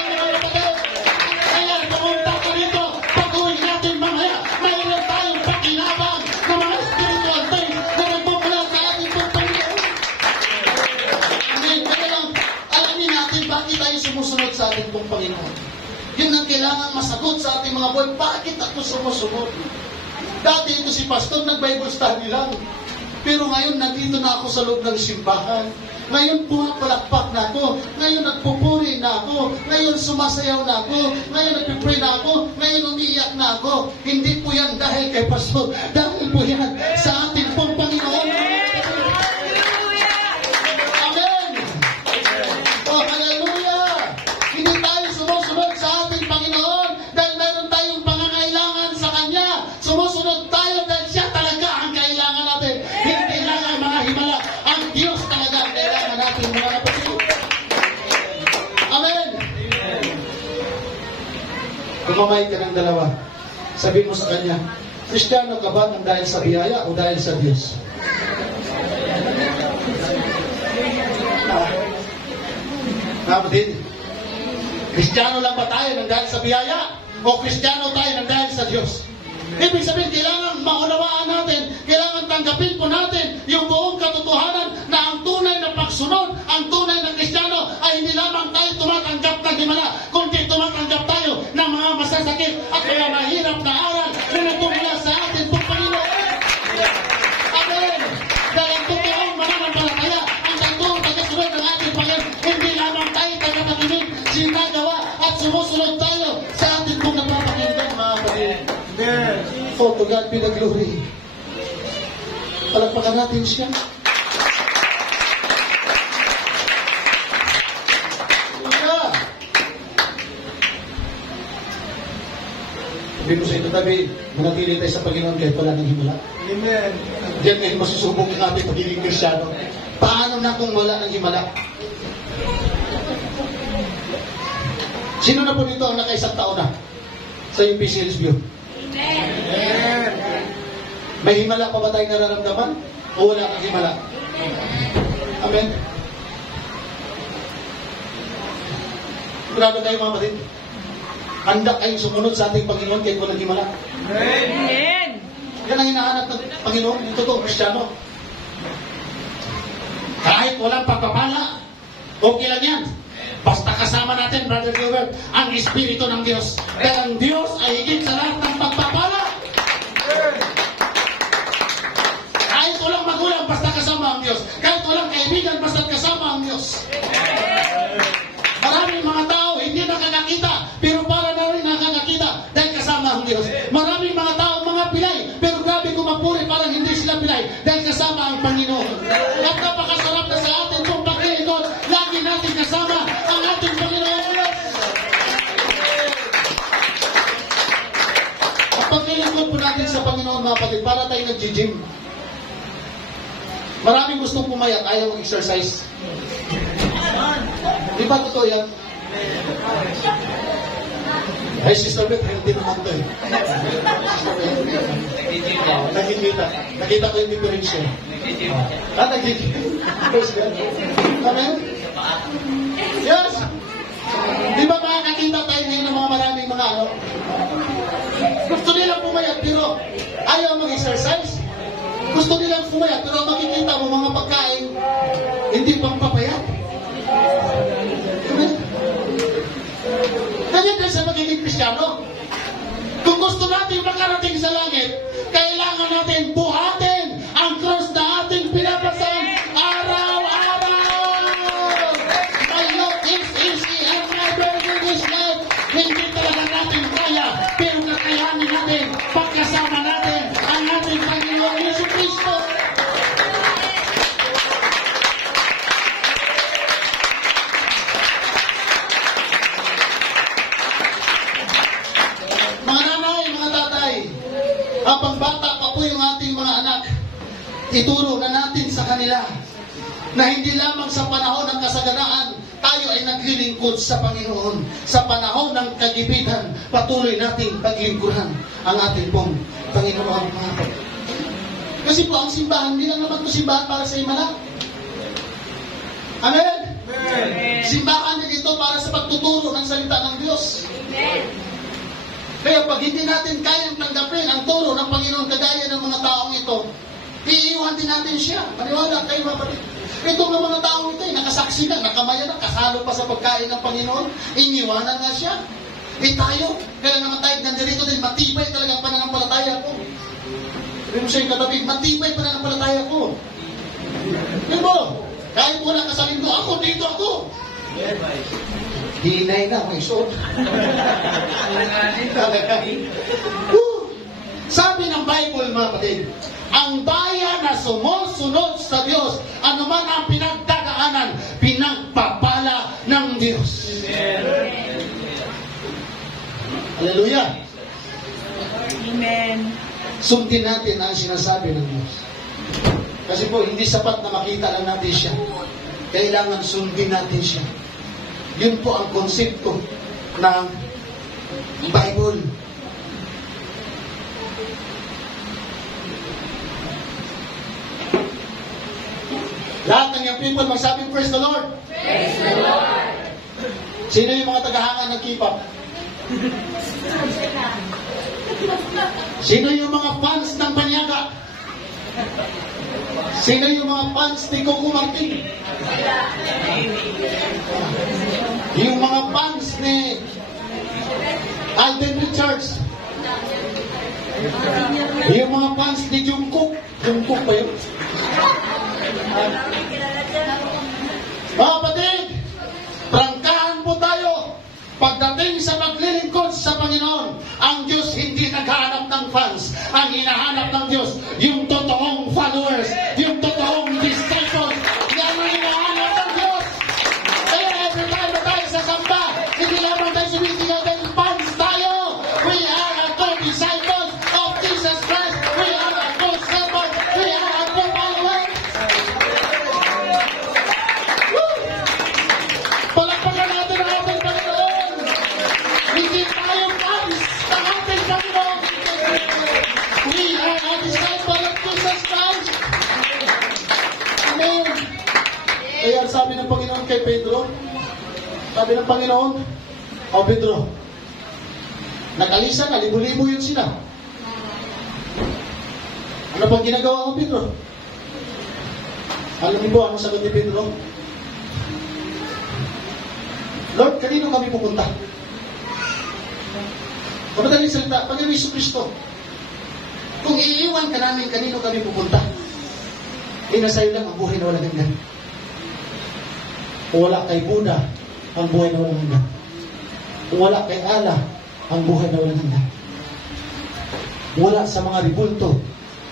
Kaya pumunta ka dito, pag-uwi natin mamaya, mayroon tayong pakinabang na mga spiritual things na nagmumula sa ating pong Panginoon. Kaya lang, alamin natin bakit tayo sumusunod sa ating pong Panginoon. Yun ang kailangan masagot sa ating mga buhay. Bakit ako sumusunod? Dati ito si pastor, nag-Bible study lang. Pero ngayon, nandito na ako sa loob ng simbahan. Ngayon, pumapalakpak na ako. Ngayon, nagpupuri na ako. Ngayon, sumasayaw na ako. Ngayon, nagpipray na ako. Ngayon, umiiyak na ako. Hindi po yan dahil kay pastor. Dahil po yan sa ating pong Panginoon. Amen! Oh, hallelujah! Hindi tayo sumusunod sa ating Panginoon dahil meron tayong pangangailangan sa Kanya. Sumusunod tayo dahil siya talaga ang kailangan natin. Hindi lang ang mga himala. Ang Diyos talaga ang kailangan natin, mga kapatid. Amen! Kumamay ka ng dalawa. Sabihin mo sa Kanya, Kristiyano ka ba ng dahil sa biyaya o dahil sa Diyos? Kapatid, Kristiyano lang ba tayo ng dahil sa biyaya? O Kristiyano tayo ng dahil sa Diyos? Ibig sabihin, kailangan maunawaan natin, kailangan tanggapin po natin yung buong katotohanan na ang tunay na pagsunod, ang tunay na Kristiyano ay hindi lamang tayo tumatanggap ng himala, kundi tumatanggap tayo ng mga masasakit at mga mahirap na aral na nagmumula sa atin po Panginoon. Amen. Dahil ang totoong mananampalataya, ang totoong tagasunod ng ating Panginoon, hindi lamang tayo tagapakinig, sinagawa at sumusunod tayo sa ating pong nagpapakinggan, mga kapatid. Amen. For to God be the glory. Palagpakan natin siya. Yeah. Sabi ko sa ito, tabi, manatili tayo sa Panginoon kahit wala ng himala. Amen. Diyan ngayon masusubok ang ating pagiging Kristyano. Paano na kung wala ng himala? Sino na po dito ang nakaisang taon na sa UPCL's view? Amen. May himala pa ba tayong nararamdaman? O wala kang himala? Amen? Sigurado kayo mga kapatid. Handa kayong sumunod sa ating Panginoon kahit walang himala. Amen. Yan ang hinahanap ng Panginoon, yung totoong Kristiyano. Kahit walang pagpapala, okay lang yan. Basta kasama natin, Brother Gilbert, ang Espiritu ng Diyos. Dahil ang Diyos ay higit sa lahat ng pagpapala. Kahit walang magulang, basta kasama ang Diyos. Kahit walang kaibigan, basta kasama ang Diyos. Maraming mga tao hindi nakakakita, pero para na rin nakakakita dahil kasama ang Diyos. Maraming mga tao, mga pilay, pero grabe kumapuri parang hindi sila pilay dahil kasama ang Panginoon. At napakasarap na sa atin kung paglilingkod, lagi natin kasama ang ating Panginoon. Ang paglilingkod po natin sa Panginoon, mga kapatid, para tayo nag-gym. Maraming gustong pumayat, ayaw mag-exercise. Di ba totoo yan? Ay, Sister Beth, healthy naman to eh. Nakikita. Nakita ko yung difference yun. Nakikita. Amen? Yes! Di ba makakakita tayo ngayon ng mga maraming mga ano? Gusto nilang pumayat, pero ayaw mag-exercise. Gusto nilang pumayat, pero makikita mo mga pagkain, hindi pang papayat. Ganyan din sa magiging Kristiyano. Kung gusto natin makarating sa langit, kailangan natin buhatin ang cross na ating pinapasan araw-araw. My yoke is easy and my burden is light. Hindi talaga natin kaya, pero kakayanin natin pagkasama natin ang ating Panginoon Yesu Cristo. Habang bata pa po yung ating mga anak, ituro na natin sa kanila na hindi lamang sa panahon ng kasaganaan tayo ay naglilingkod sa Panginoon. Sa panahon ng kagipitan, patuloy nating paglingkuran ang ating pong Panginoon. Kasi po ang simbahan, hindi lang naman ito simbahan para sa himala. Amen? Amen. Simbahan din ito para sa pagtuturo ng salita ng Diyos. Amen. Kaya pag hindi natin kayang tanggapin ang turo ng Panginoon kagaya ng mga taong ito, iiwan din natin siya. Maniwala kayo mga kapatid. Itong mga taong ito, nakasaksi na, nakamaya na, kasalo pa sa pagkain ng Panginoon, iniwanan nga siya. Tayo, kaya naman tayo nandito din, matibay talaga ang pananampalataya ko. Sabi mo sa'yo katabi, matibay pananampalataya ko. Di mo, kahit wala ka sa linggo, ako, dito ako. Hinay na, may suot. Sabi ng Bible, mga kapatid, ang bayan na sumusunod sa Diyos, anuman ang pinagdadaanan, pinagpapala ng Diyos. Hallelujah. Amen. Sundin natin ang sinasabi ng Diyos. Kasi po, hindi sapat na makita lang natin siya. Kailangan sundin natin siya. Yun po ang konsepto ng Bible. Lahat ng young people magsabing, praise the Lord. Praise the Lord. Sino yung mga tagahangan ng K-pop? Sino yung mga fans ng Banyaga? Sino yung mga fans ni Coco Martin? Yung mga fans ni Alden Richards? Yung mga fans ni Jungkook? Jungkook ba yun? Mga kapatid, prangkahan po tayo. Pagdating sa paglilingkod sa Panginoon, ang Diyos hindi naghahanap ng fans. Ang hinahanap ng Diyos, yung totoong followers, yung totoong disciples. Yan ang hinahanap ng Diyos. Kaya every time na tayo sa samba, hindi lamang tayo sumisigaw dahil fans tayo. We are a good disciples of Jesus Christ. We are a good servants. We are a good followers. Woo! Palakpakan natin ang ating Panginoon. Hindi tayo fans ng ating Panginoon. We are a disciple of Jesus Christ. Amen. Kaya sabi ng Panginoon kay Pedro, sabi ng Panginoon, O Pedro, nakalisa na, libo-libo yun sila. Ano pang ginagawa mo, Pedro? Alam niyo po, anong sagot ni Pedro? Lord, kanino kami pupunta? Madaling salita, Panginoon Jesucristo, kung iiwan ka namin, kanino kami pupunta? Nasa iyo lang ang buhay na walang hanggan. Kung wala kay Buddha, ang buhay na walang hanggan. Kung wala kay Allah, ang buhay na walang hanggan. Wala sa mga ribulto,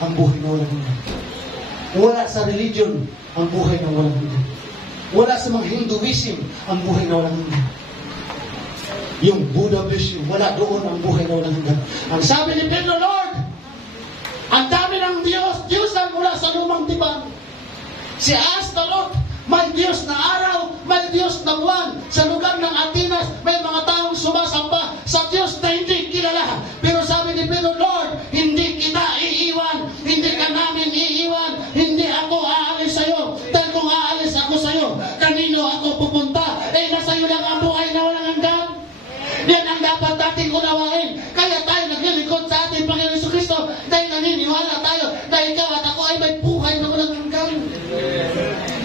ang buhay na walang hanggan. Wala sa religion, ang buhay na walang hanggan. Wala sa mga Hinduism, ang buhay na walang hanggan. Yung Buddhism, wala doon ang buhay na walang hanggan. Ang sabi ni Pedro, Lord, ang dami ng Diyosan mula sa lumang tipan. Si Astaroth, may Diyos na araw, may Diyos na buwan. Sa lugar ng Atenas, may mga taong sumasamba sa Diyos na hindi kilala. Pero sabi ni Pedro, Lord, hindi kita iiwan, hindi ka namin iiwan, hindi ako aalis sa iyo. Dahil kung aalis ako sa iyo, kanino ako pupunta? Nasa iyo lang ang buhay na walang hanggan. Yan ang dapat natin unawain. Kaya tayo naglilingkod sa ating Panginoon Jesucristo dahil naniniwala tayo na ikaw at ako ay may buhay na walang hanggan.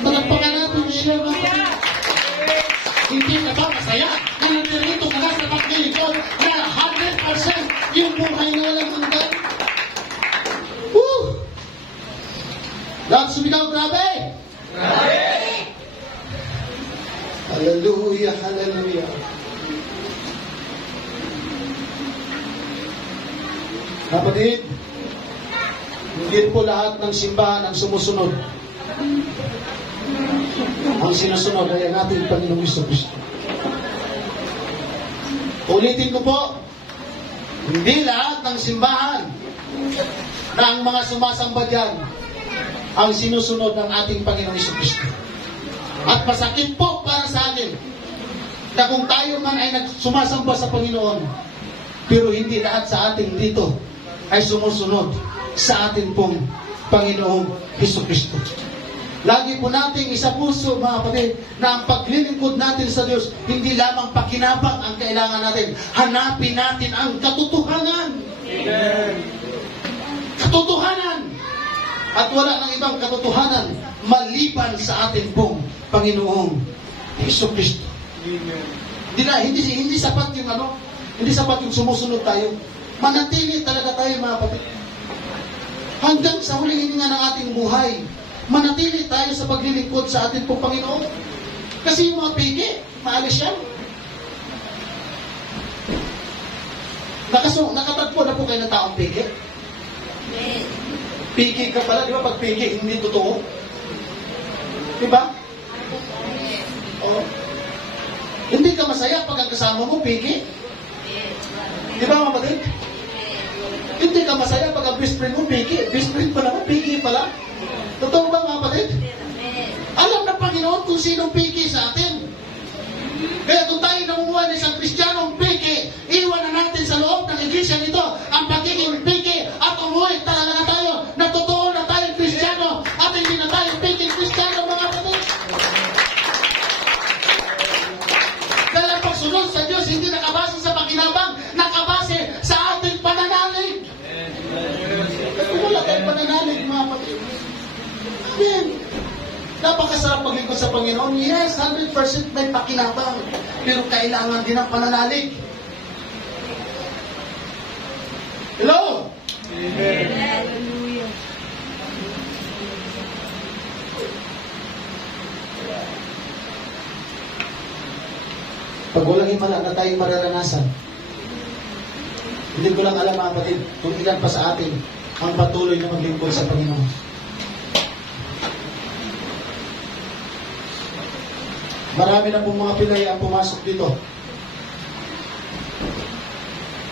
Talagpakan natin siya. Hindi ka ba masaya? Kung nandito ka na sa paglilingkod na 100% yung buhay na walang hanggan. Woo! Lahat sumigaw, grabe! Grabe! Hallelujah, hallelujah. Kapatid, hindi po lahat ng simbahan ang sumusunod. Ang sinusunod ay ang ating Panginoong Jesucristo. Ulitin ko po, hindi lahat ng simbahan na ang mga sumasamba dyan ang sinusunod ng ating Panginoong Jesucristo. At masakit po para sa atin na kung tayo man ay sumasamba sa Panginoon, pero hindi lahat sa ating dito ay sumusunod sa ating pong Panginoong Jesucristo. Lagi po nating isa puso, mga kapatid, na ang paglilingkod natin sa Diyos, hindi lamang pakinabang ang kailangan natin. Hanapin natin ang katotohanan. Amen. Katotohanan. At wala nang ibang katotohanan maliban sa ating pong Panginoong Jesucristo. Amen. Hindi sapat yung hindi sapat yung sumusunod tayo. Manatili talaga tayo, mga kapatid. Hanggang sa huling hininga ng ating buhay, manatili tayo sa paglilingkod sa ating pong Panginoon. Kasi yung mga pigi, maalis yan. Nakatagpo na po kayo ng taong pigi. Pigi ka pala, di ba? Pag pigi, hindi totoo. Di ba? Oh. Hindi ka masaya pag ang kasama mo, pigi. Di ba, mga kapatid? Hindi ka masaya pag ang best friend mo, pigi. Best friend pa naman, pigi pala. Totoo ba, mga kapatid? Alam ng Panginoon kung sinong pigi sa atin. Kaya kung tayo namumuhay ng isang Kristiyanong pigi, iwan na natin sa loob ng iglesia nito ang pagiging pigi at umuwi talaga na tayo na totoo na tayong Kristiyano at hindi na tayo piging Kristiyano, mga kapatid. Dahil ang pagsunod sa Diyos hindi nakabase sa pakinabang, nakabase sa ating pananalig. Napakasarap maglingkod sa Panginoon. Yes, 100% may pakinabang. Pero kailangan din ang pananalig. Hello? Amen. Hallelujah. Pag walang himala na tayong mararanasan, hindi ko lang alam mga kapatid kung ilan pa sa atin ang patuloy na maglingkod sa Panginoon. Marami na pong mga Pilay ang pumasok dito.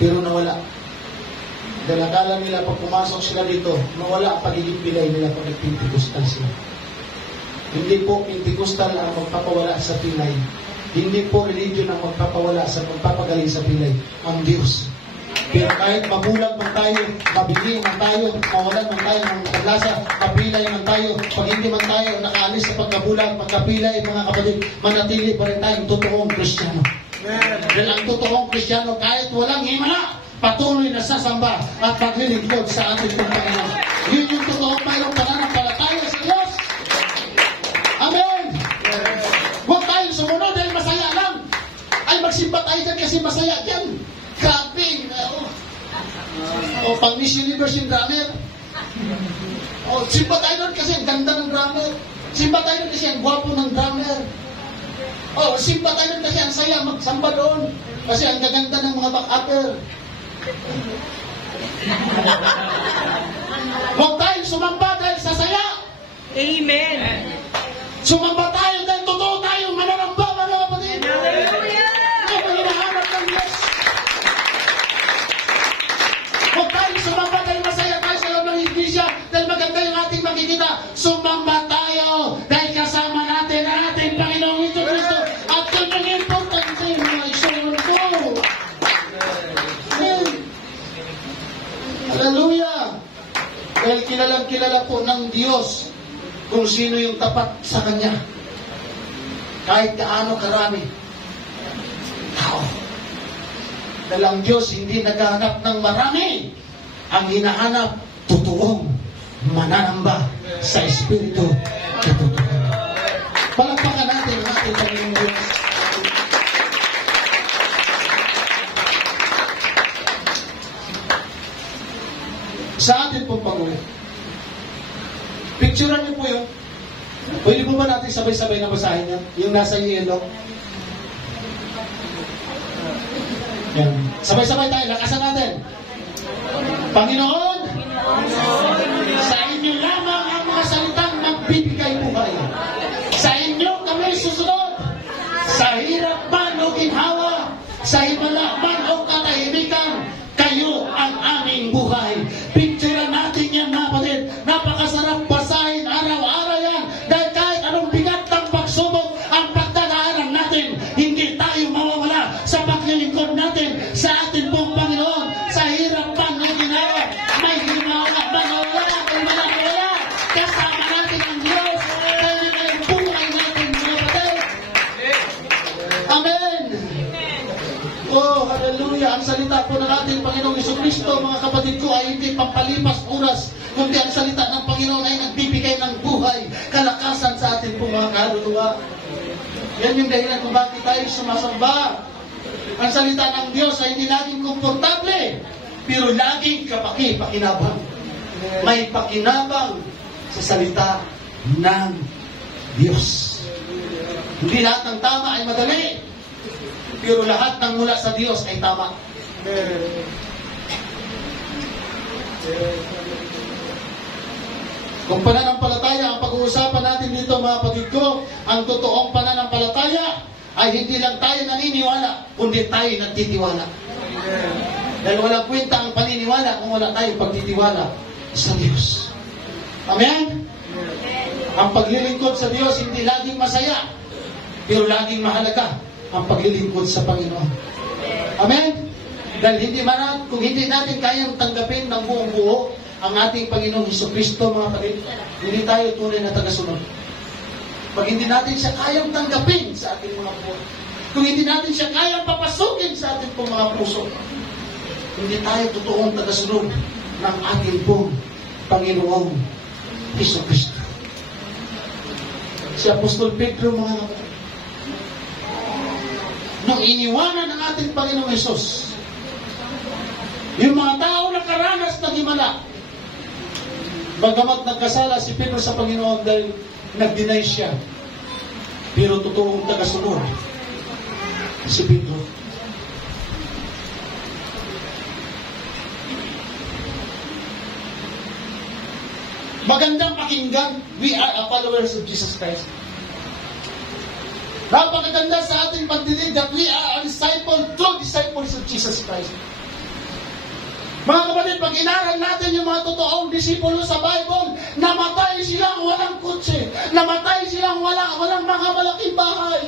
Pero nawala. Dahil akala nila pag pumasok sila dito, nawala ang pagiging Pilay nila pag nag-Pentecostal sila. Hindi po Pentecostal ang magpapawala sa Pilay. Hindi po religion ang magpapawala sa magpapagaling sa Pilay. Ang Diyos. Pero kahit mabulag man tayo, mabigay man tayo, mawalan man tayo ng paglasa, mapilay man tayo, pag hindi man tayo nakaalis sa pagkabulag, pagkapilay, mga kapatid, manatili pa rin tayong totoong Kristiyano. Dahil ang totoong Kristiyano, kahit walang himala, patuloy na sasamba at paglilingkod sa ating Panginoon. Yun yung totoong mayroong pananampalataya sa Diyos. Amen! Huwag tayong sumunod dahil masaya lang. Ay, magsimba tayo dyan kasi masaya dyan. Grabe! O, pang Miss Universe yung drummer. O, simba tayo doon kasi ang ganda ng drummer. Simba tayo doon kasi ang gwapo ng drummer. O, simba tayo doon kasi ang saya magsamba doon. Kasi ang gaganda ng mga back-upper. Huwag tayong sumamba dahil sa saya. Amen. Sumamba tayo dahil totoo tayo manaramba, mga kapatid. Hallelujah. Ito ang hinahanap ng Diyos. Huwag tayong sumamba dahil masaya tayo sa loob ng iglesia, dahil maganda yung ating makikita. Sumamba tayo dahil kasama natin ang ating Panginoong Jesucristo. At yun ang importante, mga isunod ko. Amen. Hallelujah. Dahil kilala po ng Diyos kung sino yung tapat sa Kanya. Kahit kaano karami tao. Dahil ang Diyos hindi naghahanap ng marami. Ang hinahanap, totoong mananamba sa Espiritu katotohanan. Palakpakan natin ang ating Panginoong Diyos. Sa atin pong pag-uwi. Picturean niyo po yun. Pwede po ba natin sabay-sabay na basahin yan? Yung nasa yellow. Yan. Sabay-sabay tayo. Lakasan natin. Panginoon, sa inyo lamang ang mga salitang magbibigay buhay. Sa inyo kami susunod. Sa hirap man o ginhawa, sa himala man o katahimikan, kayo ang aming buhay. Picturean natin yan, mga kapatid. Napakasarap basahin araw-araw yan. Dahil kahit anong bigat ng pagsubok ang pagdadaanan natin, hindi tayo mawawala sa paglilingkod natin sa ating pong Panginoon. Sa hirap man o ginawa, may ginawa man o wala, kung wala, kasama natin ang Diyos. Kaya yung buhay natin, mga kapatid. Amen. Oh, hallelujah. Ang salita po ng ating Panginoong Jesucristo, mga kapatid ko, ay hindi pampalipas oras, kundi ang salita ng Panginoon ay nagbibigay ng buhay, kalakasan sa ating po mga kaluluwa. Yan yung dahilan kung bakit tayo sumasamba. Ang salita ng Diyos ay hindi laging komportable, pero laging kapaki-pakinabang. May pakinabang sa salita ng Diyos. Hindi lahat ng tama ay madali, pero lahat ng mula sa Diyos ay tama. Kung pananampalataya ang pag-uusapan natin dito, mga kapatid ko, ang totoong pananampalataya ay hindi lang tayo naniniwala, kundi tayo nagtitiwala. Dahil walang kwenta ang paniniwala kung wala tayong pagtitiwala sa Diyos. Amen? Ang paglilingkod sa Diyos hindi laging masaya, pero laging mahalaga ang paglilingkod sa Panginoon. Amen? Dahil kung hindi natin kayang tanggapin ng buong buo ang ating Panginoong Jesucristo, mga kapatid, hindi tayo tunay na tagasunod. Pag hindi natin siya kayang tanggapin sa ating mga buhay, kung hindi natin siya kayang papasukin sa ating mga puso, hindi tayo totoong tagasunod ng ating pong Panginoong Jesucristo. Si Apostol Pedro, mga kapatid. Nung iniwanan ng ating Panginoong Hesus, yung mga tao na karanas ng himala, bagamat nagkasala si Pedro sa Panginoon dahil nag-deny siya, pero totoong tagasunod si Pedro. Magandang pakinggan, we are a followers of Jesus Christ. Napakaganda sa ating pagdinig that we are a disciple, true disciples of Jesus Christ. Mga kapatid, pag inaral natin yung mga totoong disipulo sa Bible, namatay silang walang kutse, namatay silang walang mga malaking bahay.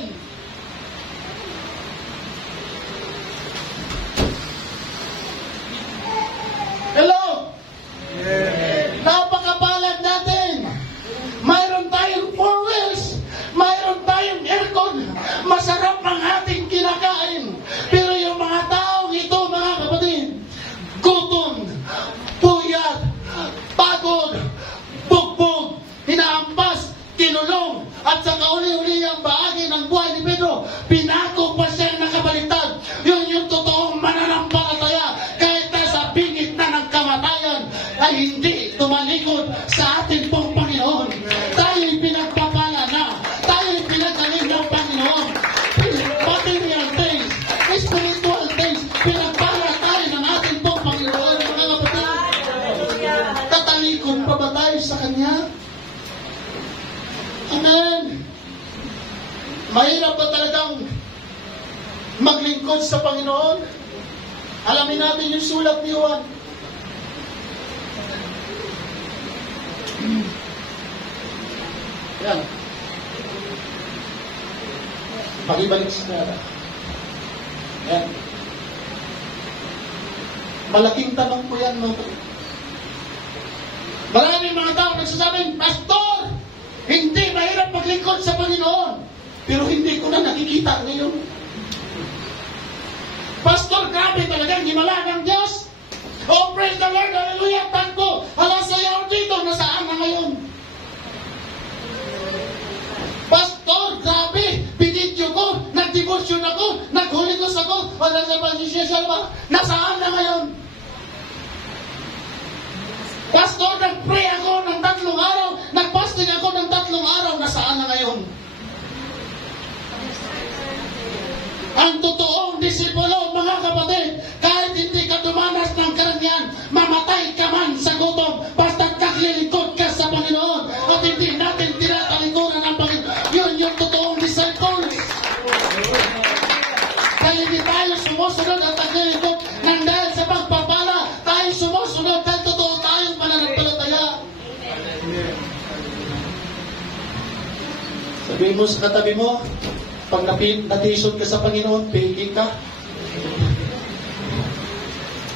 Hello? Napakapalad natin. Mayroon tayong 4 wheels, mayroon tayong aircon, masarap ang ating kinakain. Pero yung mga taong ito, mga kapatid, gutom, puyat, pagod, bugbog, hinaampas, kinulong, at sa kauli-uli ang bahagi ng buhay ni Pedro, pinako pa siya nakabaliktad. Yun yung totoong mananampalataya. Kahit nasa bingit na ng kamatayan, ay hindi tumalikod sa ating pong Panginoon. Tayo'y pinagpapala na. Tayo'y pinagaling ng Panginoon. Material things, spiritual things, pinagpala tayo ng ating pong Panginoon. Mga kapatid, tatalikod pa ba tayo sa Kanya? Amen. Mahirap ba talagang maglingkod sa Panginoon? Alamin natin yung sulat ni Juan. Yan. Pakibalik sa kaya. Yan. Malaking tanong po yan, mga kapatid. Maraming mga tao nagsasabing, Pastor, hindi mahirap maglingkod sa Panginoon. Pero hindi ko na nakikita ngayon. Pastor, grabe talagang himala ng Diyos. Oh, praise the Lord, hallelujah, tagpo. Hala, sayaw dito, nasaan na ngayon? Pastor, grabe, binidyo ko, nag-devotion ako, nag-Holy Ghost ako, wala sa pag-isyesal ba? Nasaan na ngayon? Pastor, nag-pray ako ng 3 araw, nag-fasting ako ng 3 araw, nasaan na ngayon? Ang totoong disipulo, mga kapatid, kahit hindi ka dumanas ng karangyaan, mamatay ka man sa gutom, basta kaglilingkod ka sa Panginoon at hindi natin tinatalikuran ang Panginoon. Yun yung totoong disciples. Kaya hindi tayo sumusunod at naglilingkod nang dahil sa pagpapala, tayo sumusunod dahil totoo tayong mananampalataya. Sabihin mo sa katabi mo, pag natisod ka sa Panginoon, piki ka.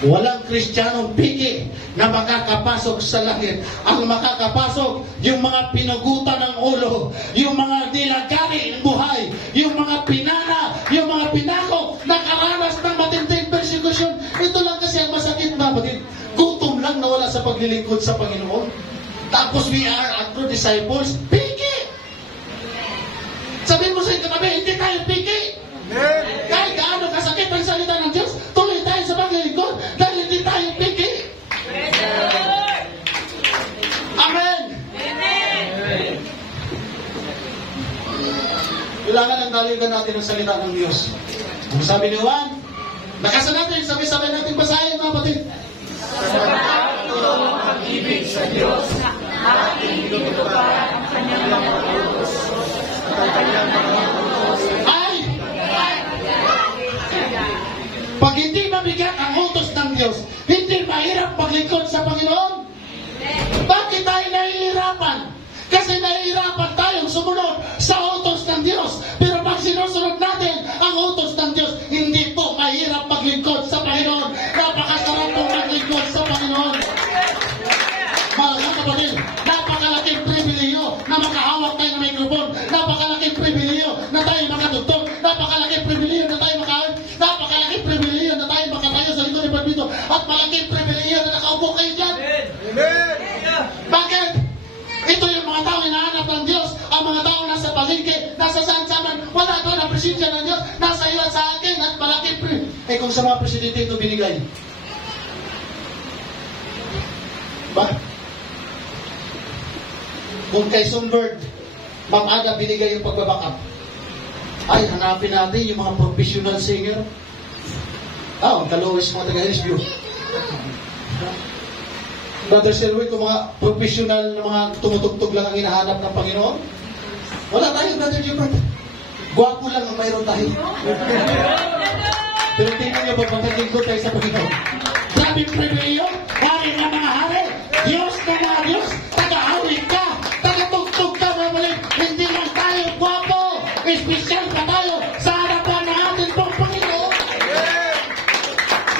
Walang Kristiyanong piki na makakapasok sa langit. Ang makakapasok, yung mga pinugutan ng ulo, yung mga nilagari ng buhay, yung mga pinana, yung mga pinako, nakaranas ng matinding persecution. Ito lang kasi ang masakit, mga kapatid. Gutom lang nawala sa paglilingkod sa Panginoon. Tapos we are true disciples, piki! Sabihin mo sa katabi, hindi tayo piki. Kahit gaano kasakit ang salita ng Diyos, tuloy tayo sa paglilingkod dahil hindi tayo piki. Amen. Kailangan ang daligan natin ang salita ng Diyos. Ang sabi ni Juan, nakasan natin, sabi-sabay natin basahin, mga kapatid. Ang pag-ibig sa Diyos, ating tinutupad ang kanyang mga utos. Ay! Pag hindi mabigat ang utos ng Diyos, hindi mahirap paglingkod sa Panginoon. Bakit tayo nahihirapan? Kasi nahihirapan tayong sumunod sa utos ng Diyos. Pero pag sinusunod natin ang utos ng Diyos, hindi po mahirap paglingkod sa Panginoon. Napakasarap pong maglingkod sa Panginoon. Mga kapatid, napakalaking pribileyo na makahawak tayo ng mikrofon. Napakalaking pribileyo na tayo makatugtog. Napakalaking pribileyo na tayo makahawak. Napakalaking pribileyo na tayo makatayo sa likod ni Pagpito. At malaking pribileyo na nakaupo kayo dyan. palengke, nasa saan saan, wala doon ang presensya ng Diyos, nasa iyo at sa akin at malaki kung sa mga presidente ito binigay. Ba? Kung kay Songbird, Ma'am Ada binigay yung pagbabackup, ay hanapin natin yung mga professional singer. Ang kalowis mga taga-Hillsview. Brother Selwyn, kung mga professional na mga tumutugtog lang ang hinahanap ng Panginoon, wala tayo, Brother Gilbert. Gwapo lang ang mayroon tayo. Pero tingnan niyo ba, pagkatingkod tayo sa Panginoon. Grabe pribileyo, hari ng mga hari, Diyos ng mga Diyos, taga-awit ka, taga-tugtog ka, mamalig. Hindi lang tayo gwapo, espesyal pa tayo sa harapan ng ating pong Panginoon.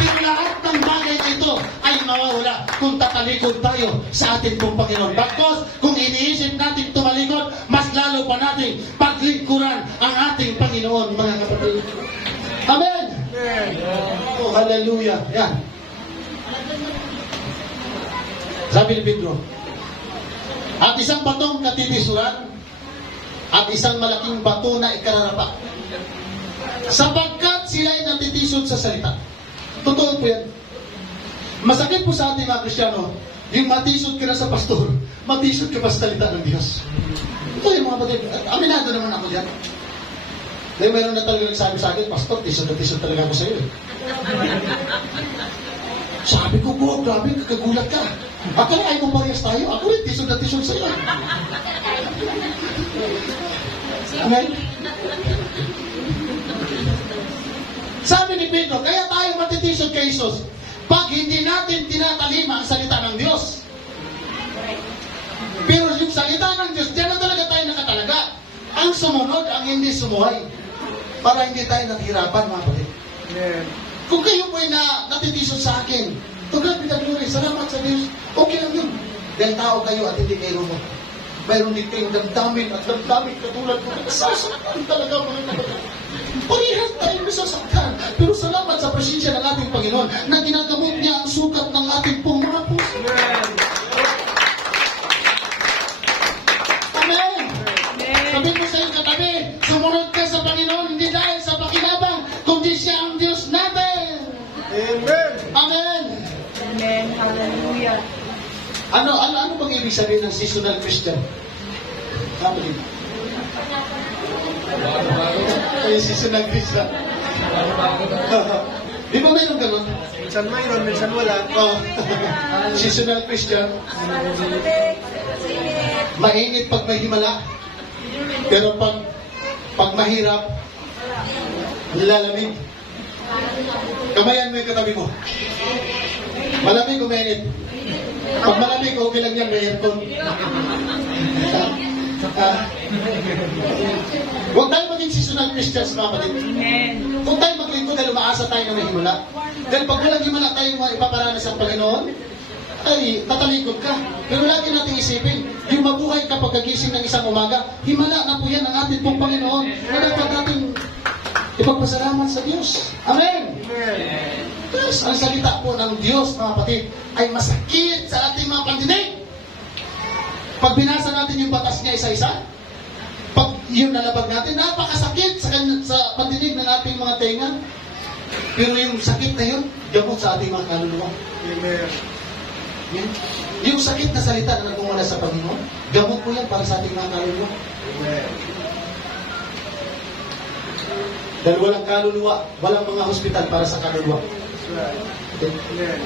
Pero lahat ng bagay na ito ay mawawala kung tatalikod tayo sa ating pong Panginoon. Bakos, kung iniisip natin tumalikod, mas lalo pa natin paglingkuran ang ating Panginoon, mga kapatid. Amen! Oh, hallelujah. Yan. Sabi ni Pedro, at isang batong katitisuran at isang malaking bato na ikararapa, sapagkat sila ay natitisod sa salita. Totoo po yan. Masakit po sa ating mga Kristiyano, yung matisod ka na sa pastor, matisod ka pa sa salita ng Diyos. Ito yung mga batid. Aminado naman ako dyan. Dahil mayroon na talaga nagsabi sa akin, Pastor, tisod na tisod talaga ako sa iyo. Sabi ko, bro, grabe, kakagulat ka. Akala ay kung parehas tayo, ako rin tisod na tisod sa iyo. Amen? Sabi ni Pedro, kaya tayo matitisod kay Jesus pag hindi natin tinatalima ang salita ng Diyos. Pero yung salita ng Diyos, diyan na talaga tayo nakatalaga. Ang sumunod, ang hindi sumuhay. Para hindi tayo naghirapan, mga kapatid. Amen. Kung kayo po ay natitisod sa akin, to God be the glory, salamat sa Diyos, okay lang yun. Dahil tao kayo at hindi kayo mo. Mayroon din kayong damdamin at damdamin katulad ko. Nasasaktan talaga mga kapatid. Parehas tayo nasasaktan. Pero salamat sa presensya ng ating Panginoon na ginagamot niya ang sukat ng ating pong mga puso. Amen. Sabi mo sa iyong katabi, sumunod ka sa Panginoon, hindi dahil sa pakinabang, kundi siya ang Diyos natin. Amen. Amen. Amen. Hallelujah. Ano bang ibig sabihin ng seasonal Christian? Kapatid. Ay, seasonal Christian. Di ba mayroon ganun? Minsan mayroon, minsan wala. Oh. Seasonal Christian. Mainit pag may himala. Pero pag mahirap, nilalamig. Kamayan mo yung katabi mo. Malamig o mainit? Pag malamig, okay lang yan, may aircon. Huwag tayo maging seasonal Christians, mga kapatid. Amen. Huwag tayo maglingkod dahil umaasa tayo na may himala. Dahil pag walang himala tayo ipaparanas ang Panginoon, ay tatalikod ka. Pero lagi natin isipin, yung mabuhay ka pagkagising ng isang umaga, himala na po yan ang ating pong Panginoon na dapat natin ipagpasalamat sa Diyos. Amen! Amen. Yes, ang salita po ng Diyos, mga kapatid, ay masakit sa ating mga pandinig. Pag binasa natin yung batas niya isa-isa, pag yun nalabag natin, napakasakit sa pandinig ng ating mga tenga. Pero yung sakit na yun, gamot sa ating mga kaluluwa. Amen. Yung sakit na salita na nagmumula sa Panginoon, gamot po yan para sa ating mga kaluluwa. Amen. Dahil walang kaluluwa, walang mga hospital para sa kaluluwa. Okay? Amen.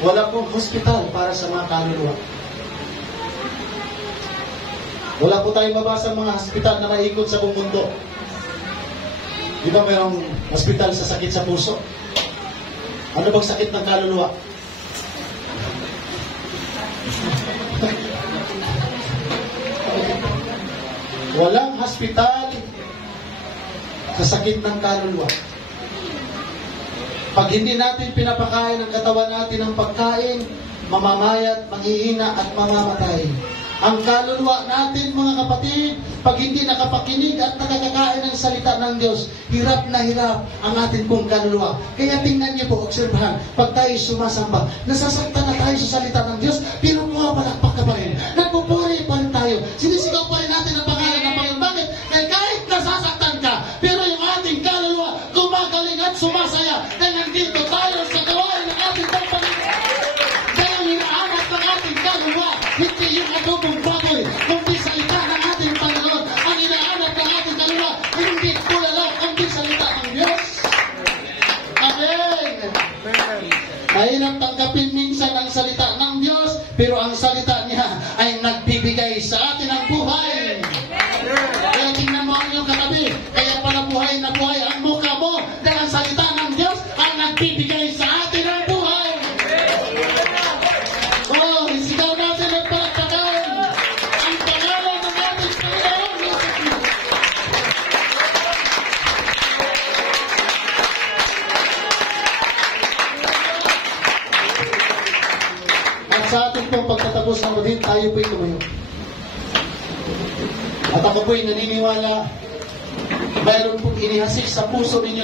Wala pong hospital para sa mga kaluluwa. Wala po tayong mabasa mga hospital na maikot sa buong mundo. Di ba mayroong hospital sa sakit sa puso? Ano bang sakit ng kaluluwa? Walang hospital sa sakit ng kaluluwa. Pag hindi natin pinapakain ang katawan natin ng pagkain, mamamayat, manghihina at mamamatay. Ang kaluluwa natin, mga kapatid, pag hindi nakapakinig at nakakakain ng salita ng Diyos, hirap na hirap ang ating pong kaluluwa. Kaya tingnan niyo po, obserbahan, pag tayo sumasamba, nasasaktan na tayo sa salita ng Diyos, pero pumapalakpak ka pa rin. Nagpupuri pa rin tayo. Sinisigaw pa rin natin ang Tayo po'y tumayo. At ako po'y naniniwala, mayroon pong inihasik sa puso ninyo